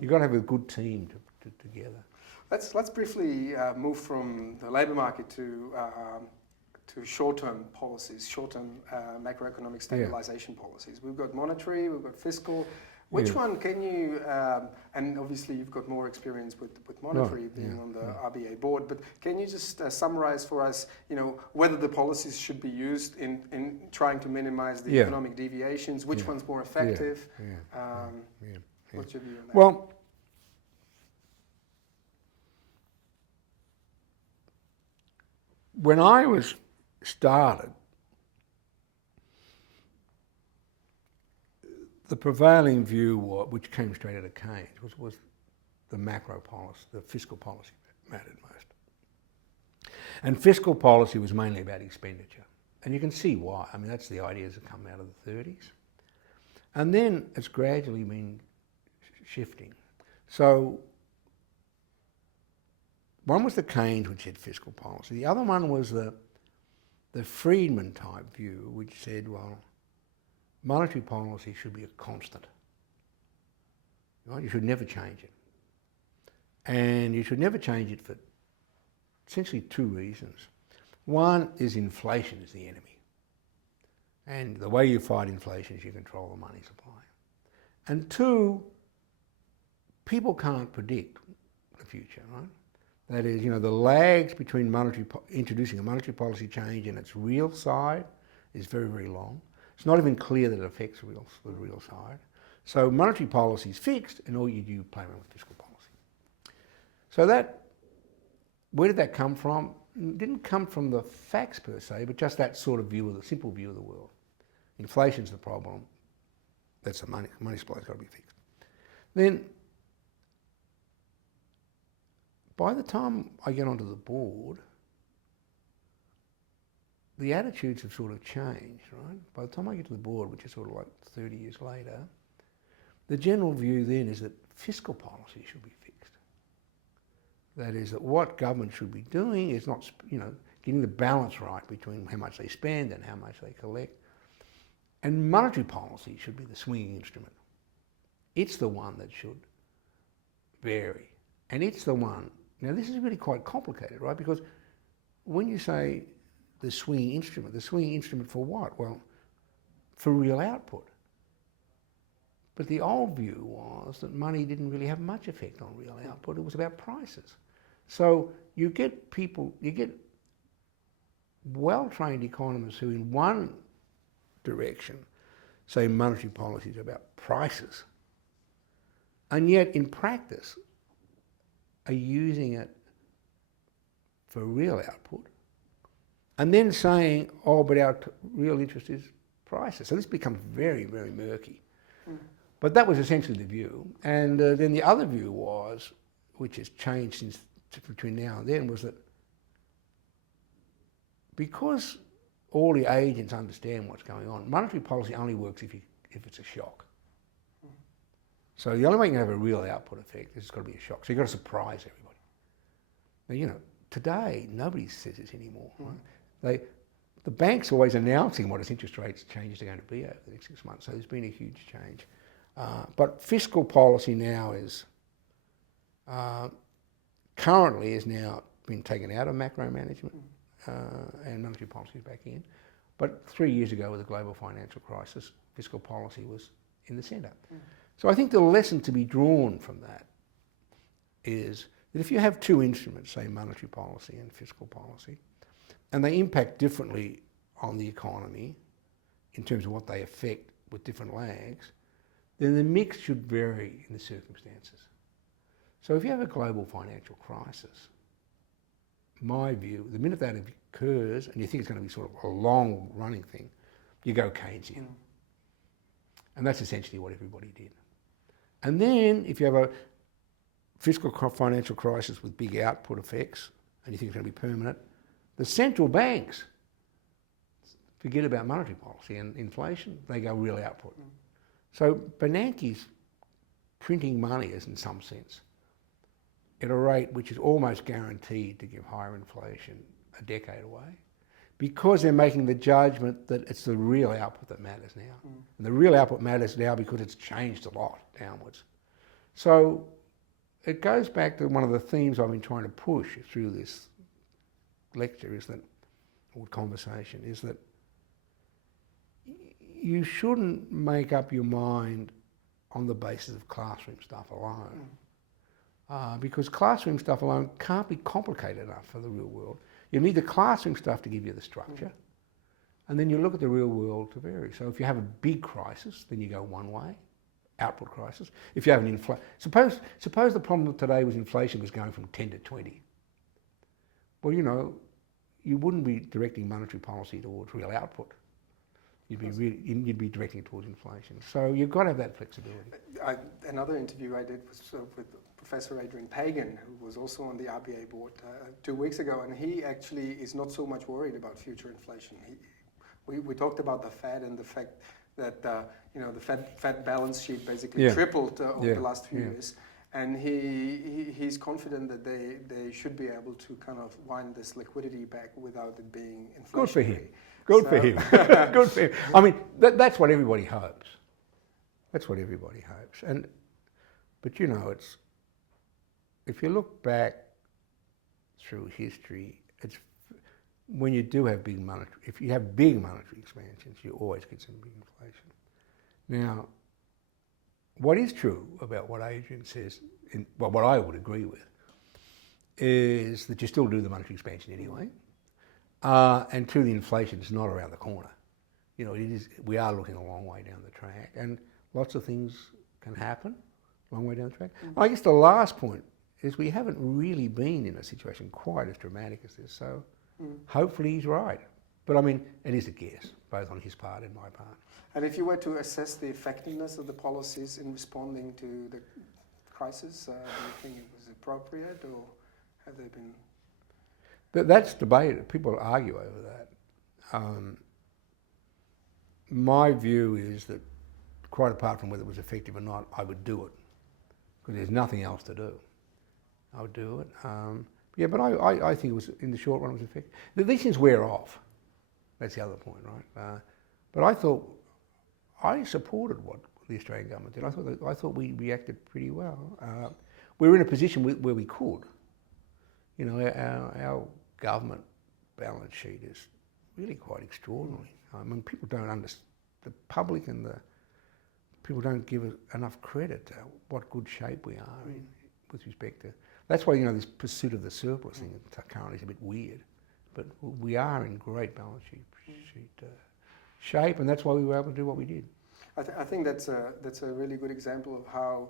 You've got to have a good team together. Let's briefly move from the labour market to short-term policies, short-term macroeconomic stabilisation policies. We've got monetary, we've got fiscal. Which one can you, and obviously you've got more experience with monetary being on the RBA board, but can you just summarise for us, whether the policies should be used in trying to minimise the economic deviations, which one's more effective? What's your view on that? Well, when I was started, the prevailing view, which came straight out of Keynes, was the macro policy, the fiscal policy mattered most. And fiscal policy was mainly about expenditure. And you can see why. I mean, that's the ideas that come out of the 30s. And then it's gradually been shifting. So one was the Keynes, which said fiscal policy. The other one was the Friedman type view, which said, well, monetary policy should be a constant. Right? You should never change it. And you should never change it for essentially two reasons. One is inflation is the enemy. And the way you fight inflation is you control the money supply. And two, people can't predict the future, right? That is, the lags between introducing a monetary policy change and its real side is very, very long. It's not even clear that it affects the real side. So monetary policy is fixed, and all you do play around with fiscal policy. So where did that come from? It didn't come from the facts per se, but just that sort of simple view of the world. Inflation's the problem. That's the money supply's got to be fixed. Then, by the time I get onto the board, the attitudes have sort of changed, right? By the time I get to the board, which is sort of like 30 years later, the general view then is that fiscal policy should be fixed. That is, that what government should be doing is not, getting the balance right between how much they spend and how much they collect. And monetary policy should be the swinging instrument. It's the one that should vary. And it's the one, now this is really quite complicated, right? Because when you say the swinging instrument for what? Well, for real output. But the old view was that money didn't really have much effect on real output. It was about prices. So you get well-trained economists who in one direction say monetary policy is about prices, and yet in practice are using it for real output, and then saying, but our real interest is prices. So this becomes very, very murky. But that was essentially the view. And then the other view was, which has changed between now and then, was that because all the agents understand what's going on, monetary policy only works if it's a shock. So the only way you can have a real output effect is it's got to be a shock. So you've got to surprise everybody. Now, today, nobody says this anymore. Right? The bank's always announcing what its interest rates changes are going to be over the next 6 months. So there's been a huge change. But fiscal policy now currently is now been taken out of macro management and monetary policy is back in. But 3 years ago with the global financial crisis, fiscal policy was in the centre. So I think the lesson to be drawn from that is that if you have two instruments, say monetary policy and fiscal policy, and they impact differently on the economy in terms of what they affect with different lags, then the mix should vary in the circumstances. So if you have a global financial crisis, my view, the minute that occurs and you think it's going to be sort of a long running thing, you go Keynesian. And that's essentially what everybody did. And then if you have a fiscal financial crisis with big output effects and you think it's going to be permanent, the central banks forget about monetary policy and inflation, they go real output. So Bernanke's printing money is in some sense at a rate which is almost guaranteed to give higher inflation a decade away, because they're making the judgment that it's the real output that matters now. And the real output matters now because it's changed a lot downwards. So it goes back to one of the themes I've been trying to push through this lecture or conversation, is that you shouldn't make up your mind on the basis of classroom stuff alone. Because classroom stuff alone can't be complicated enough for the real world. You need the classroom stuff to give you the structure, and then you look at the real world to vary. So if you have a big crisis, then you go one way, output crisis. If you have an inflation, suppose the problem today was inflation was going from 10 to 20. Well, you wouldn't be directing monetary policy towards real output. You'd be directing it towards inflation. So you've got to have that flexibility. Another interview I did was with Professor Adrian Pagan, who was also on the RBA board 2 weeks ago, and he actually is not so much worried about future inflation. We talked about the Fed and the fact that the Fed balance sheet basically tripled over the last few years, and he's confident that they should be able to kind of wind this liquidity back without it being inflationary. Good for him. Good for him. Good for him. I mean, that's what everybody hopes. That's what everybody hopes. But it's, if you look back through history, it's when you do have if you have big monetary expansions, you always get some big inflation. Now, what is true about what Adrian says, what I would agree with, is that you still do the monetary expansion anyway. And two, the inflation is not around the corner. We are looking a long way down the track, and lots of things can happen a long way down the track. I guess the last point is we haven't really been in a situation quite as dramatic as this, so hopefully he's right. But I mean, it is a guess, both on his part and my part. And if you were to assess the effectiveness of the policies in responding to the crisis, do you think it was appropriate, or have they been... That's debated. People argue over that. My view is that, quite apart from whether it was effective or not, I would do it, because there's nothing else to do. I would do it. But I think it was, in the short run, it was effective. These things wear off. That's the other point, right? But I supported what the Australian government did. I thought we reacted pretty well. We were in a position where we could. Our government balance sheet is really quite extraordinary. I mean, people don't understand, the public and the people don't give us enough credit to what good shape we are in with respect to. That's why this pursuit of the surplus thing currently is a bit weird, but we are in great balance sheet shape, and that's why we were able to do what we did. I think that's a really good example of how,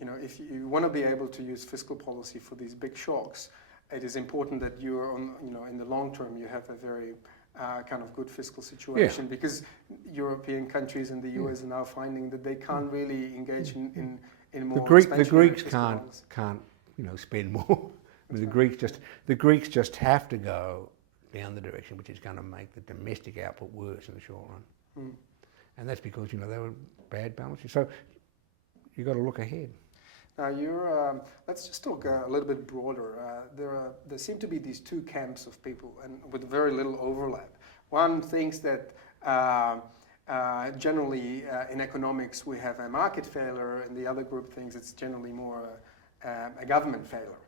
if you want to be able to use fiscal policy for these big shocks, it is important that you're on, in the long term, you have a very kind of good fiscal situation, because European countries and the US are now finding that they can't really engage in more. The Greeks can't spend more. I mean, the Greeks just have to go down the direction which is going to make the domestic output worse in the short run, and that's because they were bad balances. So you've got to look ahead. Now let's just talk a little bit broader. There seem to be these two camps of people, and with very little overlap. One thinks that generally in economics we have a market failure, and the other group thinks it's generally more a government failure.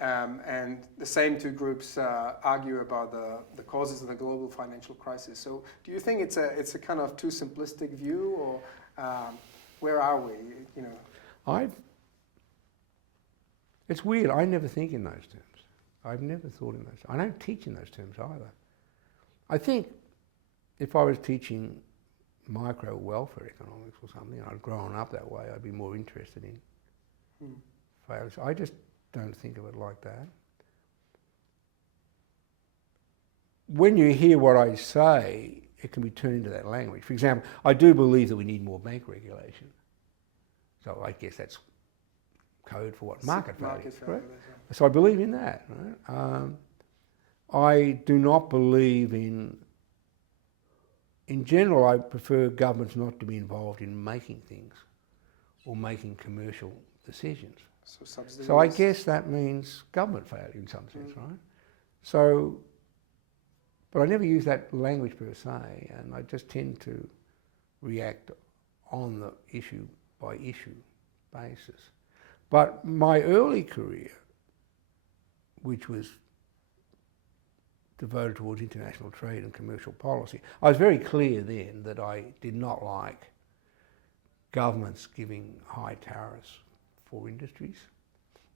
And the same two groups argue about the causes of the global financial crisis. So do you think it's a kind of too simplistic view, or where are we? It's weird. I never think in those terms. I've never thought in those terms. I don't teach in those terms either. I think if I was teaching micro welfare economics or something, I'd grown up that way, I'd be more interested in failures. I just don't think of it like that. When you hear what I say, it can be turned into that language. For example, I do believe that we need more bank regulation. So I guess that's code for what? Market failure. Right? So I believe in that. Right? I do not believe in general, I prefer governments not to be involved in making things or making commercial decisions. So I guess that means government failure in some sense, right? So, but I never use that language per se, and I just tend to react on the issue by issue basis. But my early career, which was devoted towards international trade and commercial policy, I was very clear then that I did not like governments giving high tariffs for industries,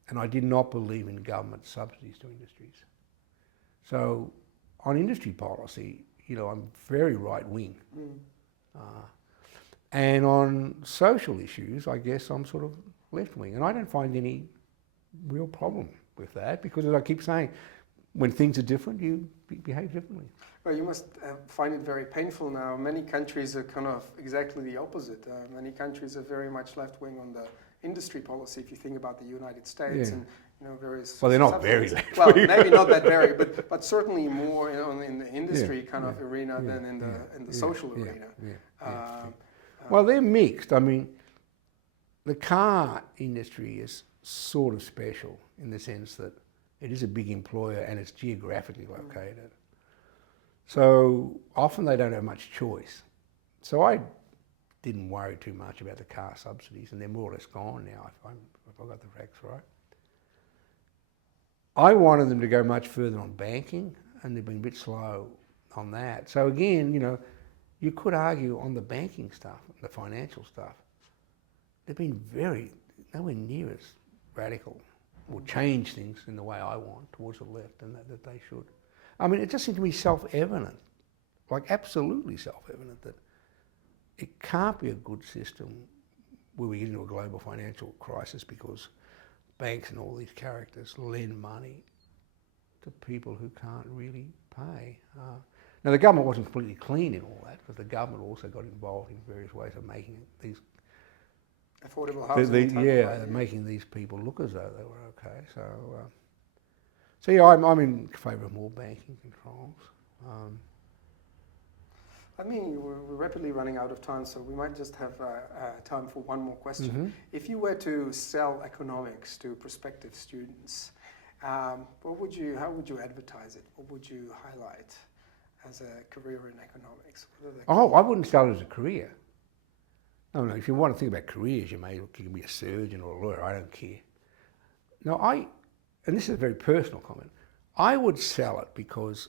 and I did not believe in government subsidies to industries. So on industry policy, I'm very right-wing. And on social issues, I guess I'm sort of left-wing. And I don't find any real problem with that, because as I keep saying, when things are different, you behave differently. Well, you must find it very painful now. Many countries are kind of exactly the opposite. Many countries are very much left-wing on the industry policy, if you think about the United States and various. Well, they're not subsidies. very left. Well, maybe not that very, but certainly more in the industry kind of arena than in the social arena. Well, they're mixed. I mean, the car industry is sort of special in the sense that it is a big employer and it's geographically located. So often they don't have much choice. So I didn't worry too much about the car subsidies, and they're more or less gone now, if I got the facts right. I wanted them to go much further on banking, and they've been a bit slow on that. So again, you could argue on the banking stuff, the financial stuff, they've been nowhere near as radical or change things in the way I want towards the left and that they should. I mean, it just seemed to be self-evident, like absolutely self-evident, that it can't be a good system where we get into a global financial crisis because banks and all these characters lend money to people who can't really pay. Now, the government wasn't completely clean in all that, because the government also got involved in various ways of making these affordable housing. making these people look as though they were okay. So yeah, I'm in favour of more banking controls. I mean, we're rapidly running out of time, so we might just have time for one more question. Mm-hmm. If you were to sell economics to prospective students, how would you advertise it? What would you highlight as a career in economics? I wouldn't sell it as a career. No, if you want to think about careers, you can be a surgeon or a lawyer, I don't care. No, and this is a very personal comment, I would sell it because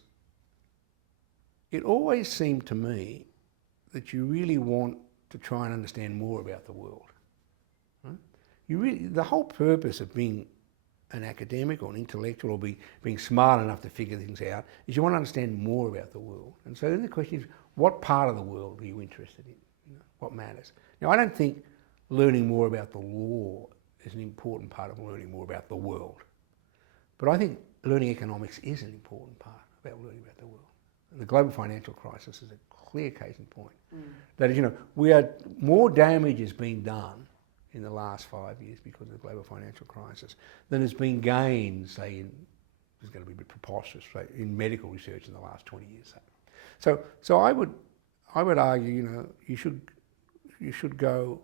it always seemed to me that you really want to try and understand more about the world. Right? The whole purpose of being an academic or an intellectual or being smart enough to figure things out is you want to understand more about the world. And so then the question is, what part of the world are you interested in? What matters? Now, I don't think learning more about the law is an important part of learning more about the world. But I think learning economics is an important part about learning about the world. And the global financial crisis is a clear case in point. That is, more damage is being done in the last 5 years because of the global financial crisis than has been gained, say, it's going to be a bit preposterous, say, in medical research in the last 20 years. So I would argue, you should go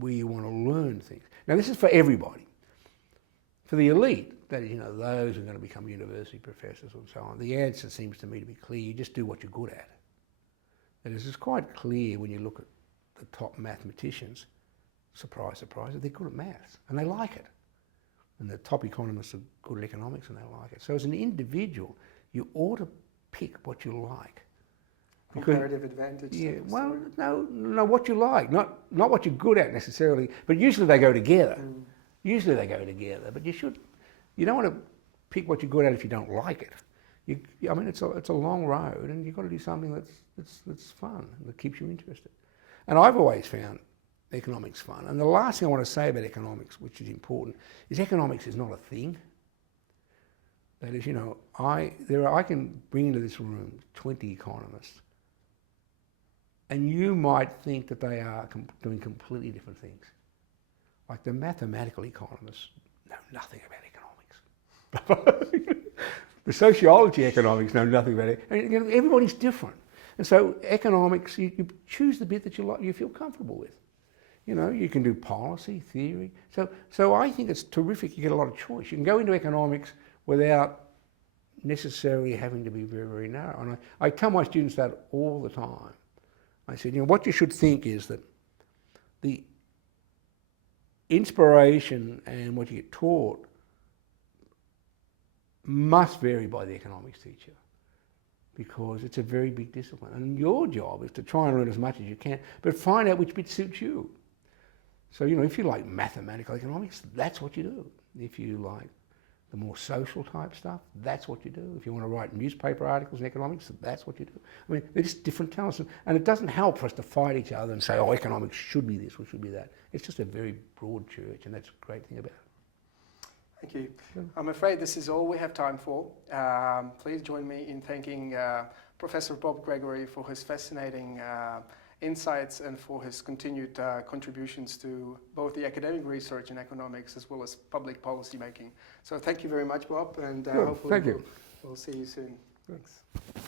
where you want to learn things. Now, this is for everybody. For the elite, that is, those who are going to become university professors and so on, the answer seems to me to be clear. You just do what you're good at. That is, it's quite clear when you look at the top mathematicians, surprise, surprise, that they're good at maths and they like it. And the top economists are good at economics and they like it. So as an individual, you ought to pick what you like. Comparative advantage. Yeah, well, no, what you like, not what you're good at necessarily, but usually they go together. Usually they go together, but you don't want to pick what you're good at if you don't like it. It's a long road, and you've got to do something that's fun and that keeps you interested. And I've always found economics fun. And the last thing I want to say about economics, which is important, is economics is not a thing. That is, I can bring into this room 20 economists, and you might think that they are doing completely different things. Like the mathematical economists know nothing about economics. The sociology economics know nothing about it. Everybody's different. And so economics, you choose the bit that you feel comfortable with. You can do policy, theory. So I think it's terrific. You get a lot of choice. You can go into economics without necessarily having to be very, very narrow. And I tell my students that all the time. I said, what you should think is that inspiration and what you get taught must vary by the economics teacher, because it's a very big discipline. And your job is to try and learn as much as you can, but find out which bit suits you. So, you know, if you like mathematical economics, that's what you do. If you like the more social type stuff, that's what you do. If you want to write newspaper articles in economics, that's what you do. I mean, they're just different talents. And it doesn't help for us to fight each other and say, oh, economics should be this or should be that. It's just a very broad church, and that's a great thing about it. Thank you. I'm afraid this is all we have time for. Please join me in thanking Professor Bob Gregory for his fascinating insights and for his continued contributions to both the academic research in economics as well as public policy making. So thank you very much, Bob, and hopefully we'll see you soon. Thanks.